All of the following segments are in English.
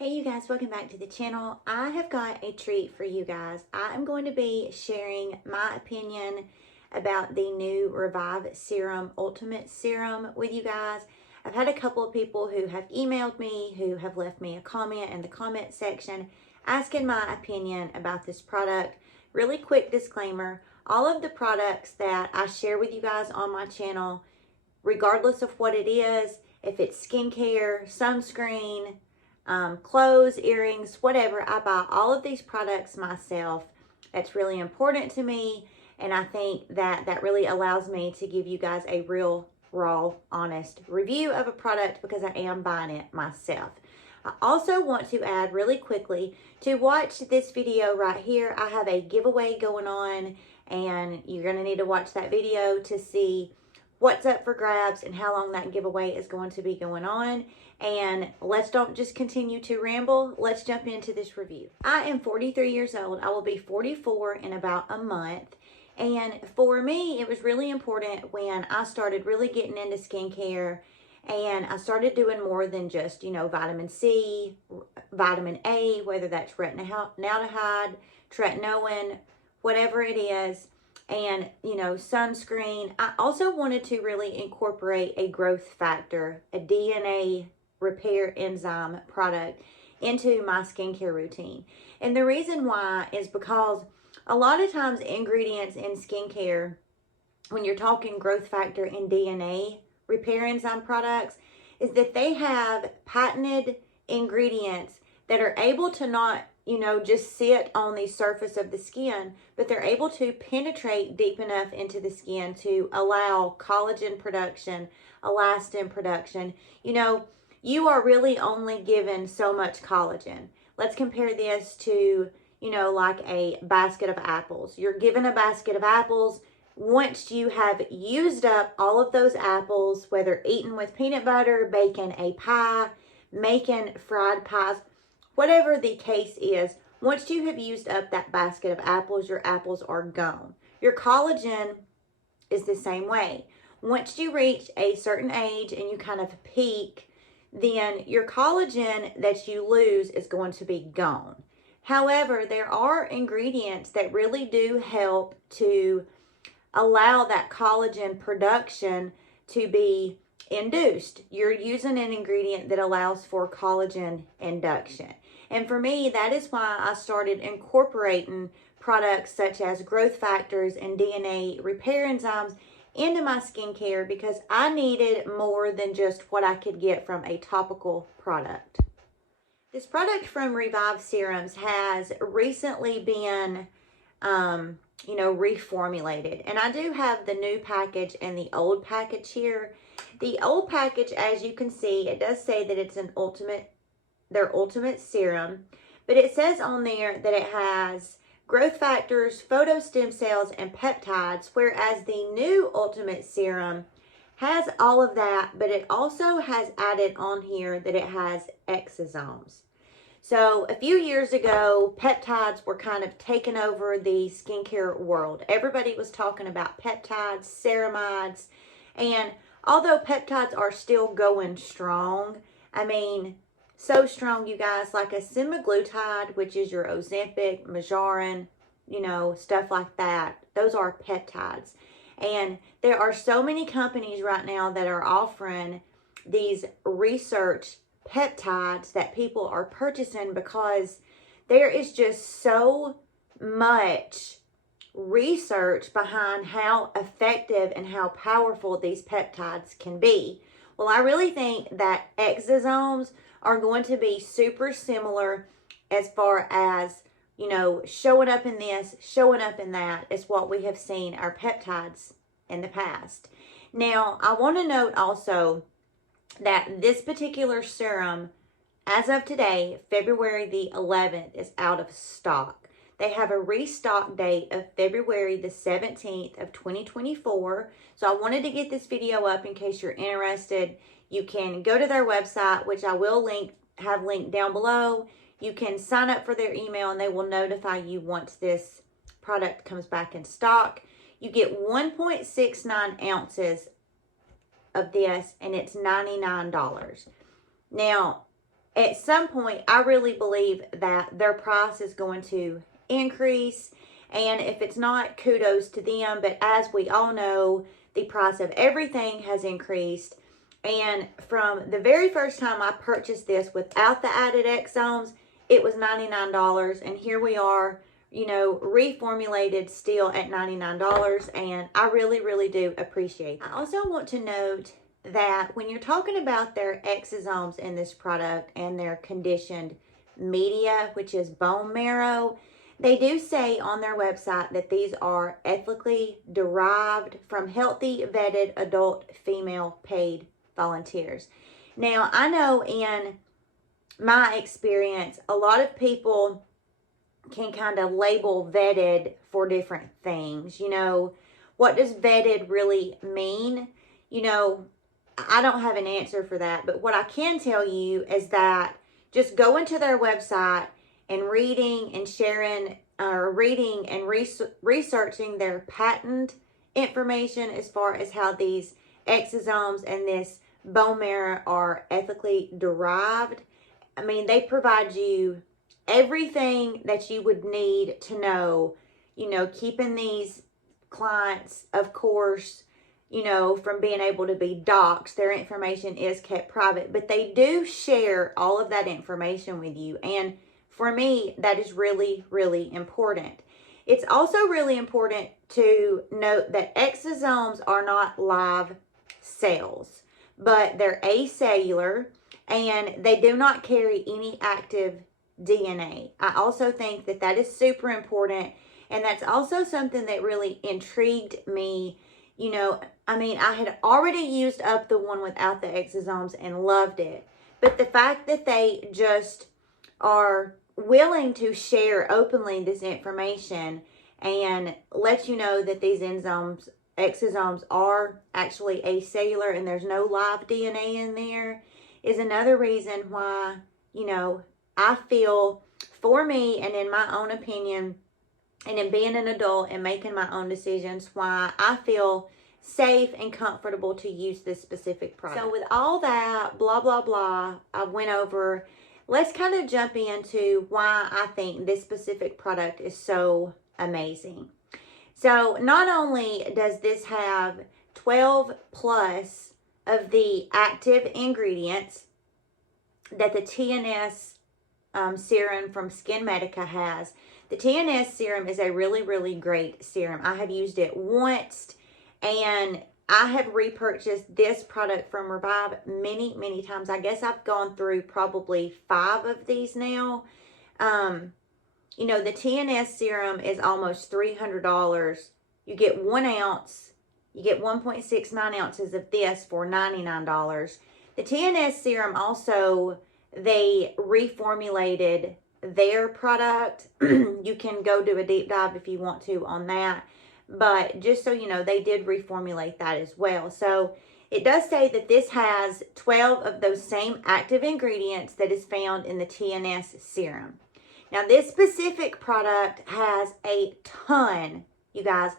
Hey you guys, welcome back to the channel. I have got a treat for you guys. I am going to be sharing my opinion about the new Reviv Serum Ultimate Serum with you guys. I've had a couple of people who have emailed me, who have left me a comment in the comment section asking my opinion about this product. Really quick disclaimer, all of the products that I share with you guys on my channel, regardless of what it is, if it's skincare, sunscreen, clothes, earrings, whatever, I buy all of these products myself. That's really important to me, and I think that really allows me to give you guys a real, raw, honest review of a product because I am buying it myself. I also want to add really quickly, to watch this video right here, I have a giveaway going on, and you're going to need to watch that video to see what's up for grabs and how long that giveaway is going to be going on. And let's don't just continue to ramble. Let's jump into this review. I am 43 years old. I will be 44 in about a month. And for me, it was really important when I started really getting into skincare and I started doing more than just, vitamin C, vitamin A, whether that's retinaldehyde, tretinoin, whatever it is, and sunscreen. I also wanted to really incorporate a growth factor, a DNA repair enzyme product into my skincare routine. And the reason why is because a lot of times ingredients in skincare, when you're talking growth factor and DNA repair enzyme products, is that they have patented ingredients that are able to not just sit on the surface of the skin, but they're able to penetrate deep enough into the skin to allow collagen production, elastin production. You are really only given so much collagen. Let's compare this to, like a basket of apples. You're given a basket of apples. Once you have used up all of those apples, whether eaten with peanut butter, baking a pie, making fried pies, whatever the case is, once you have used up that basket of apples, your apples are gone. Your collagen is the same way. Once you reach a certain age and you kind of peak, then your collagen that you lose is going to be gone. However, there are ingredients that really do help to allow that collagen production to be induced. You're using an ingredient that allows for collagen induction. And for me, that is why I started incorporating products such as growth factors and DNA repair enzymes into my skincare, because I needed more than just what I could get from a topical product. This product from Reviv Serums has recently been reformulated, and I do have the new package and the old package here. The old package, as you can see, it does say that it's their ultimate serum, but it says on there that it has growth factors, photo stem cells, and peptides, whereas the new ultimate serum has all of that, but it also has added on here that it has exosomes. So a few years ago, peptides were kind of taking over the skincare world. Everybody was talking about peptides, ceramides, and although peptides are still going strong, so strong, you guys, like a semaglutide, which is your Ozempic, Majoran, stuff like that. Those are peptides. And there are so many companies right now that are offering these research peptides that people are purchasing because there is just so much research behind how effective and how powerful these peptides can be. Well, I really think that exosomes are going to be super similar as far as, showing up in this, showing up in that, is what we have seen our peptides in the past. Now, I want to note also that this particular serum, as of today, February the 11th, is out of stock. They have a restock date of February the 17th of 2024. So I wanted to get this video up in case you're interested. You can go to their website, which I will have linked down below. You can sign up for their email and they will notify you once this product comes back in stock. You get 1.69 ounces of this and it's $99. Now, at some point, I really believe that their price is going to increase. And if it's not, kudos to them. But as we all know, the price of everything has increased. And from the very first time I purchased this without the added exosomes, it was $99. And here we are, you know, reformulated still at $99. And I really, really do appreciate it. I also want to note that when you're talking about their exosomes in this product and their conditioned media, which is bone marrow, they do say on their website that these are ethically derived from healthy, vetted, adult, female paid volunteers. Now, I know in my experience, a lot of people can kind of label vetted for different things. You know, what does vetted really mean? You know, I don't have an answer for that, but what I can tell you is that just going to their website and reading and sharing, reading and researching their patent information as far as how these exosomes and this bone marrow are ethically derived. I mean, they provide you everything that you would need to know, you know, keeping these clients, of course, you know, from being able to be doxxed. Their information is kept private, but they do share all of that information with you. And for me, that is really, really important. It's also really important to note that exosomes are not live cells, but they're acellular and they do not carry any active DNA. I also think that that is super important. And that's also something that really intrigued me. You know, I mean, I had already used up the one without the exosomes and loved it. But the fact that they just are willing to share openly this information and let you know that these exosomes are actually acellular and there's no live DNA in there is another reason why, you know, I feel, for me and in my own opinion, and in being an adult and making my own decisions, why I feel safe and comfortable to use this specific product. So with all that, blah, blah, blah, I went over, let's kind of jump into why I think this specific product is so amazing. So not only does this have 12 plus of the active ingredients that the TNS serum from Skin Medica has. The TNS serum is a really, really great serum. I have used it once and I have repurchased this product from Reviv many, many times. I guess I've gone through probably 5 of these now. You know, the TNS serum is almost $300. You get 1 ounce. You get 1.69 ounces of this for $99. The TNS serum also, they reformulated their product. You can go do a deep dive if you want to on that. But just so you know, they did reformulate that as well. So it does say that this has 12 of those same active ingredients that is found in the TNS serum. Now, this specific product has a ton, you guys.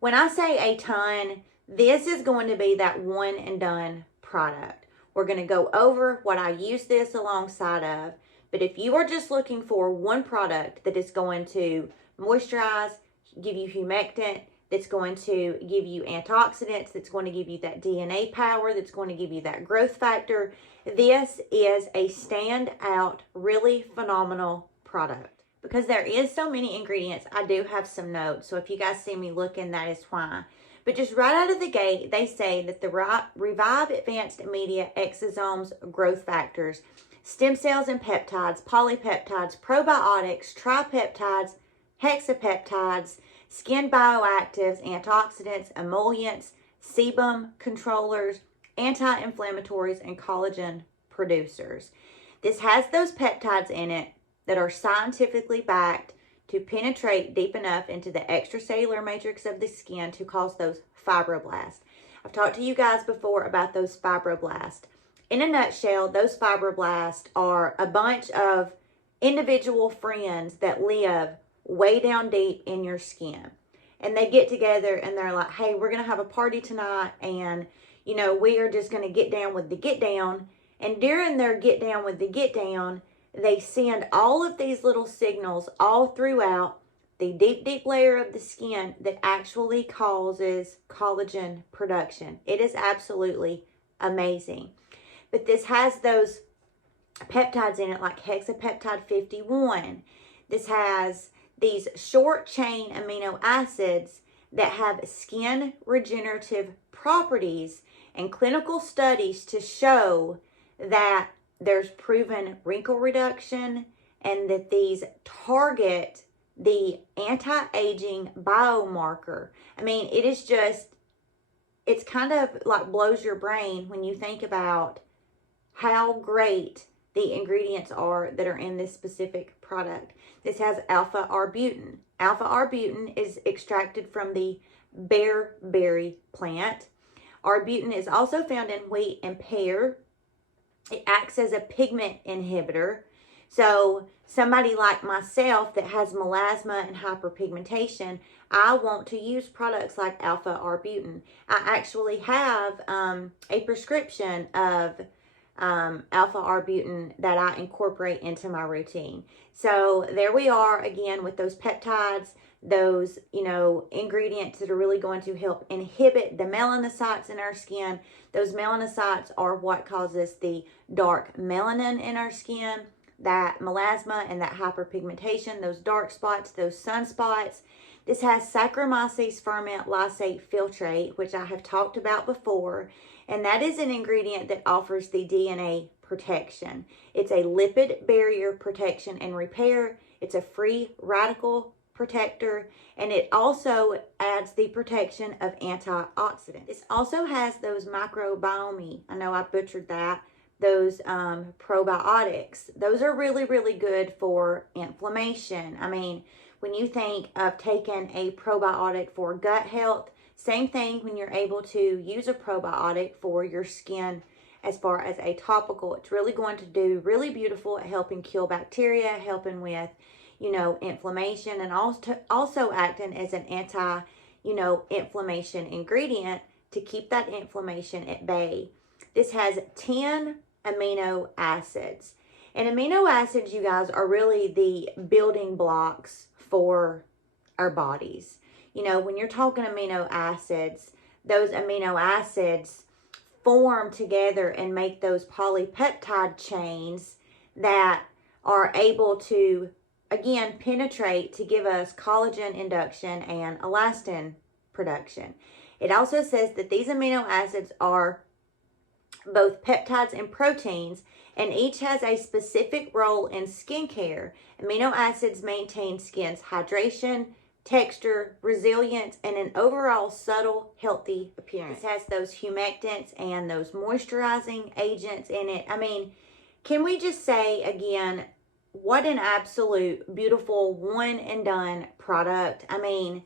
When I say a ton, this is going to be that one and done product. We're going to go over what I use this alongside of. But if you are just looking for one product that is going to moisturize, give you humectant, that's going to give you antioxidants, that's going to give you that DNA power, that's going to give you that growth factor, this is a standout, really phenomenal product. Because there is so many ingredients, I do have some notes. So if you guys see me looking, that is why. But just right out of the gate, they say that the Reviv Advanced Media Exosomes Growth Factors, stem cells and peptides, polypeptides, probiotics, tripeptides, hexapeptides, skin bioactives, antioxidants, emollients, sebum controllers, anti-inflammatories, and collagen producers. This has those peptides in it that are scientifically backed to penetrate deep enough into the extracellular matrix of the skin to cause those fibroblasts. I've talked to you guys before about those fibroblasts. In a nutshell, those fibroblasts are a bunch of individual friends that live way down deep in your skin. And they get together and they're like, hey, we're going to have a party tonight. And, you know, we are just going to get down with the get down. And during their get down with the get down, they send all of these little signals all throughout the deep, deep layer of the skin that actually causes collagen production. It is absolutely amazing. But this has those peptides in it like hexapeptide 51. This has these short chain amino acids that have skin regenerative properties and clinical studies to show that there's proven wrinkle reduction and that these target the anti-aging biomarker. I mean, it is just, it's kind of like blows your brain when you think about how great the ingredients are that are in this specific product. This has alpha-arbutin. Alpha-arbutin is extracted from the bearberry plant. Arbutin is also found in wheat and pear. It acts as a pigment inhibitor. So somebody like myself that has melasma and hyperpigmentation, I want to use products like alpha-arbutin. I actually have a prescription of alpha-arbutin that I incorporate into my routine. So there we are again with those peptides, those, ingredients that are really going to help inhibit the melanocytes in our skin. Those melanocytes are what causes the dark melanin in our skin, that melasma and that hyperpigmentation, those dark spots, those sunspots. This has Saccharomyces ferment lysate filtrate, which I have talked about before, and that is an ingredient that offers the DNA protection. It's a lipid barrier protection and repair. It's a free radical protector, and it also adds the protection of antioxidants. This also has those microbiome, I know I butchered that, those probiotics. Those are really, really good for inflammation. I mean, when you think of taking a probiotic for gut health, same thing when you're able to use a probiotic for your skin as far as a topical. It's really going to do really beautiful at helping kill bacteria, helping with, inflammation, and also acting as an inflammation ingredient to keep that inflammation at bay. This has 10 amino acids. And amino acids, you guys, are really the building blocks for our bodies. When you're talking amino acids, those amino acids form together and make those polypeptide chains that are able to, again, penetrate to give us collagen induction and elastin production. It also says that these amino acids are both peptides and proteins, and each has a specific role in skincare. Amino acids maintain skin's hydration, texture, resilience, and an overall subtle, healthy appearance. It has those humectants and those moisturizing agents in it. I mean, can we just say again, what an absolute beautiful one and done product. I mean,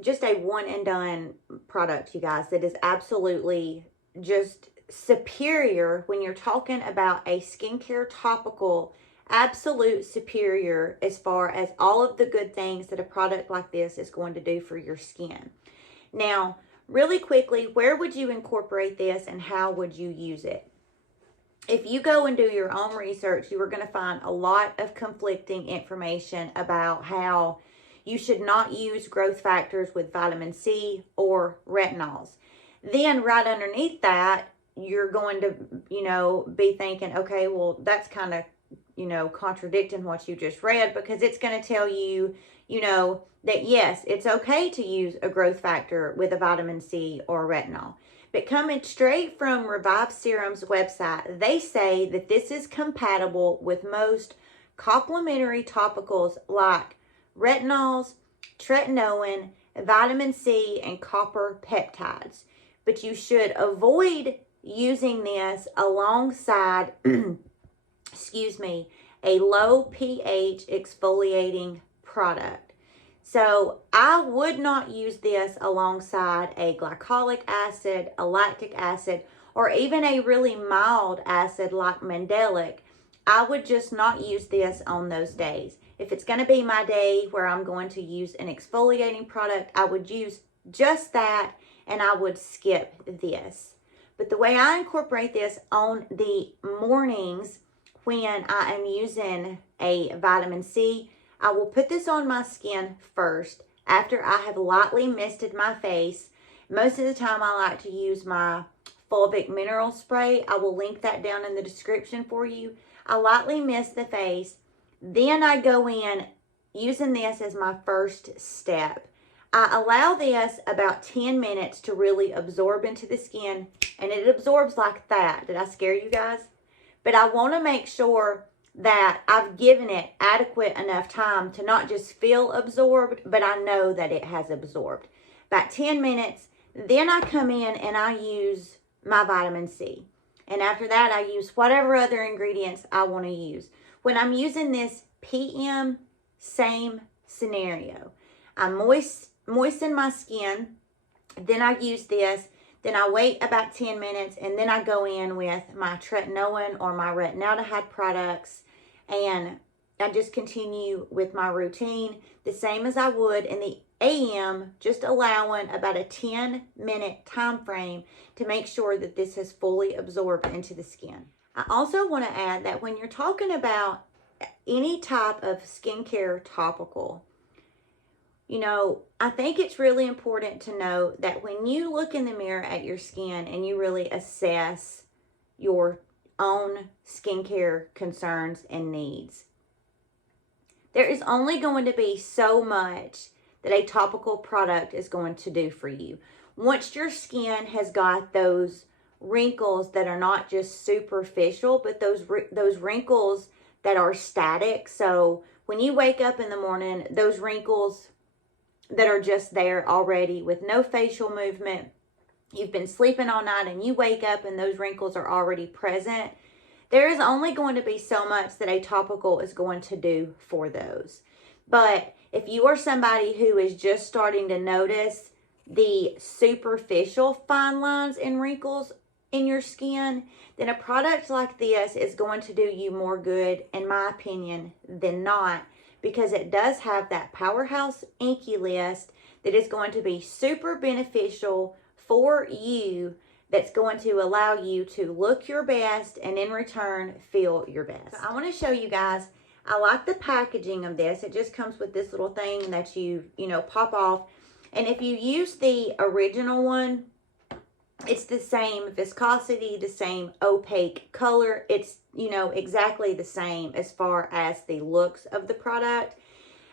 just a one and done product, you guys, that is absolutely just superior when you're talking about a skincare topical. Absolute superior as far as all of the good things that a product like this is going to do for your skin. Now, really quickly, where would you incorporate this and how would you use it? If you go and do your own research, you are going to find a lot of conflicting information about how you should not use growth factors with vitamin C or retinols. Then right underneath that, you're going to, be thinking, okay, well, that's kind of, contradicting what you just read, because it's going to tell you, that yes, it's okay to use a growth factor with a vitamin C or retinol. But coming straight from Reviv Serum's website, they say that this is compatible with most complementary topicals like retinols, tretinoin, vitamin C, and copper peptides. But you should avoid using this alongside a low pH exfoliating product. So I would not use this alongside a glycolic acid, a lactic acid, or even a really mild acid like mandelic. I would just not use this on those days. If it's going to be my day where I'm going to use an exfoliating product, I would use just that and I would skip this. But the way I incorporate this on the mornings when I am using a vitamin C, I will put this on my skin first after I have lightly misted my face. Most of the time I like to use my fulvic mineral spray. I will link that down in the description for you. I lightly mist the face. Then I go in using this as my first step. I allow this about 10 minutes to really absorb into the skin, and it absorbs like that. Did I scare you guys? But I want to make sure that I've given it adequate enough time to not just feel absorbed, but I know that it has absorbed. About 10 minutes, then I come in and I use my vitamin C. And after that, I use whatever other ingredients I want to use. When I'm using this PM, same scenario. I moisten my skin, then I use this, then I wait about 10 minutes, and then I go in with my tretinoin or my retinaldehyde products, and I just continue with my routine the same as I would in the AM, just allowing about a 10-minute time frame to make sure that this has fully absorbed into the skin. I also want to add that when you're talking about any type of skincare topical, you know, I think it's really important to know that when you look in the mirror at your skin and you really assess your own skincare concerns and needs, there is only going to be so much that a topical product is going to do for you. Once your skin has got those wrinkles that are not just superficial, but those wrinkles that are static. So when you wake up in the morning, those wrinkles that are just there already with no facial movement, you've been sleeping all night and you wake up and those wrinkles are already present, there is only going to be so much that a topical is going to do for those. But if you are somebody who is just starting to notice the superficial fine lines and wrinkles in your skin, then a product like this is going to do you more good, in my opinion, than not, because it does have that powerhouse inky list that is going to be super beneficial for you, that's going to allow you to look your best and in return feel your best. So I want to show you guys, I like the packaging of this. It just comes with this little thing that you pop off. And if you use the original one, it's the same viscosity, the same opaque color. It's, exactly the same as far as the looks of the product.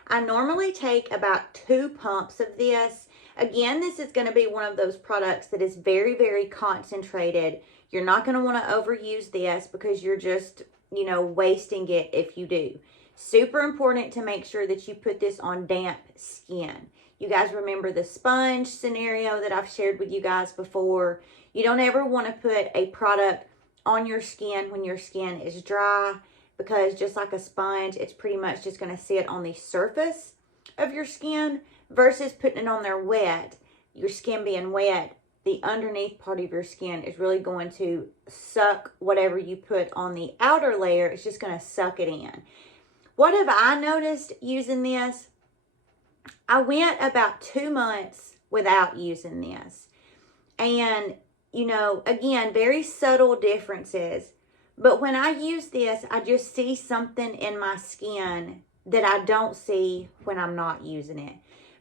I normally take about 2 pumps of this. Again, this is going to be one of those products that is very, very concentrated. You're not going to want to overuse this because you're just, wasting it if you do. Super important to make sure that you put this on damp skin. You guys remember the sponge scenario that I've shared with you guys before. You don't ever want to put a product on your skin when your skin is dry, because just like a sponge, it's pretty much just going to sit on the surface of your skin versus putting it on there wet. Your skin being wet, the underneath part of your skin is really going to suck whatever you put on the outer layer. It's just going to suck it in. What have I noticed using this? I went about 2 months without using this. And, again, very subtle differences. But when I use this, I just see something in my skin that I don't see when I'm not using it.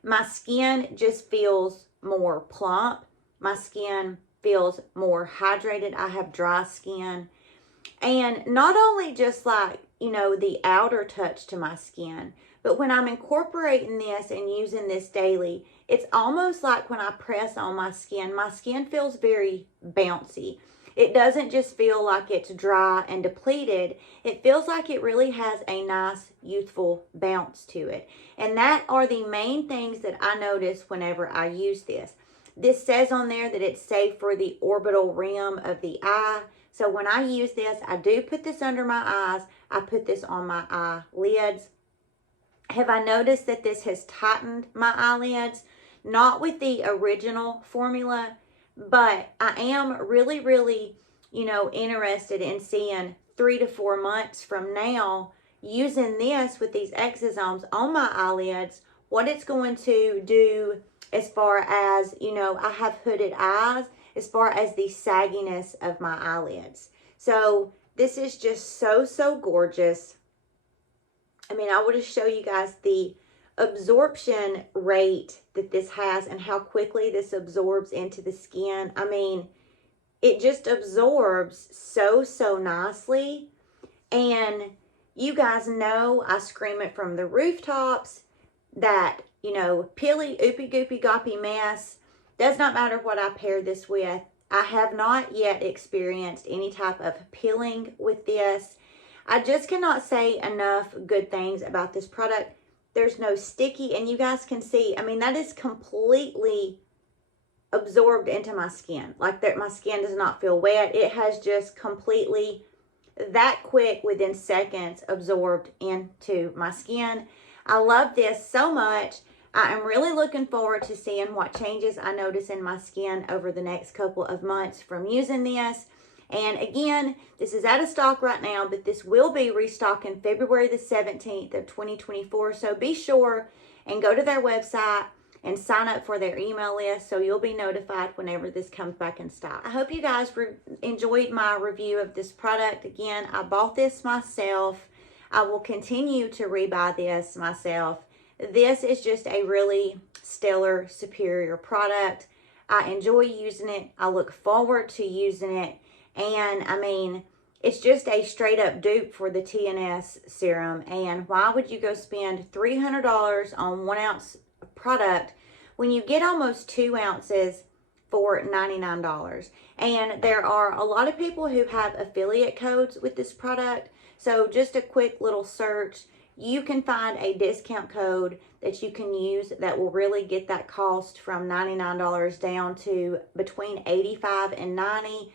My skin just feels more plump. My skin feels more hydrated. I have dry skin. And not only just like, the outer touch to my skin, but when I'm incorporating this and using this daily, it's almost like when I press on my skin feels very bouncy. It doesn't just feel like it's dry and depleted. It feels like it really has a nice, youthful bounce to it. And that are the main things that I notice whenever I use this. This says on there that it's safe for the orbital rim of the eye. So when I use this, I do put this under my eyes. I put this on my eyelids. Have I noticed that this has tightened my eyelids? Not with the original formula, but I am really, really, interested in seeing 3 to 4 months from now, using this with these exosomes on my eyelids, what it's going to do as far as, I have hooded eyes. as far as the sagginess of my eyelids. So this is just so gorgeous. I mean, I want to show you guys the absorption rate that this has and how quickly this absorbs into the skin. I mean, it just absorbs so nicely. And you guys know I scream it from the rooftops that, you know, peely, oopy, goopy, goppy mess. Does not matter what I pair this with. I have not yet experienced any type of peeling with this. I just cannot say enough good things about this product. There's no sticky, and you guys can see, I mean, that is completely absorbed into my skin. Like that, my skin does not feel wet. It has just completely, that quick, within seconds, absorbed into my skin. I love this so much. I am really looking forward to seeing what changes I notice in my skin over the next couple of months from using this. And again, this is out of stock right now, but this will be restocking February the 17th of 2024. So be sure and go to their website and sign up for their email list so you'll be notified whenever this comes back in stock. I hope you guys enjoyed my review of this product. Again, I bought this myself. I will continue to rebuy this myself. This is just a really stellar, superior product. I enjoy using it. I look forward to using it. And I mean, it's just a straight up dupe for the TNS serum. And why would you go spend $300 on 1 ounce product when you get almost 2 ounces for $99? And there are a lot of people who have affiliate codes with this product. So just a quick little search, you can find a discount code that you can use that will really get that cost from $99 down to between $85 and $90.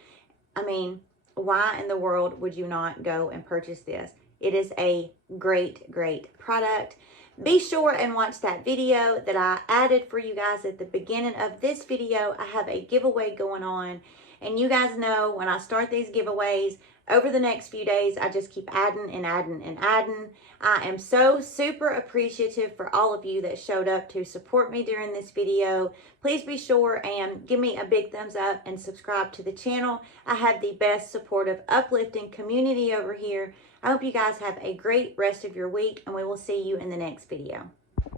I mean, why in the world would you not go and purchase this? It is a great product. Be sure and watch that video that I added for you guys at the beginning of this video. I have a giveaway going on. And you guys know when I start these giveaways, over the next few days, I just keep adding and adding. I am so super appreciative for all of you that showed up to support me during this video. Please be sure and give me a big thumbs up and subscribe to the channel. I have the best supportive, uplifting community over here. I hope you guys have a great rest of your week, and we will see you in the next video.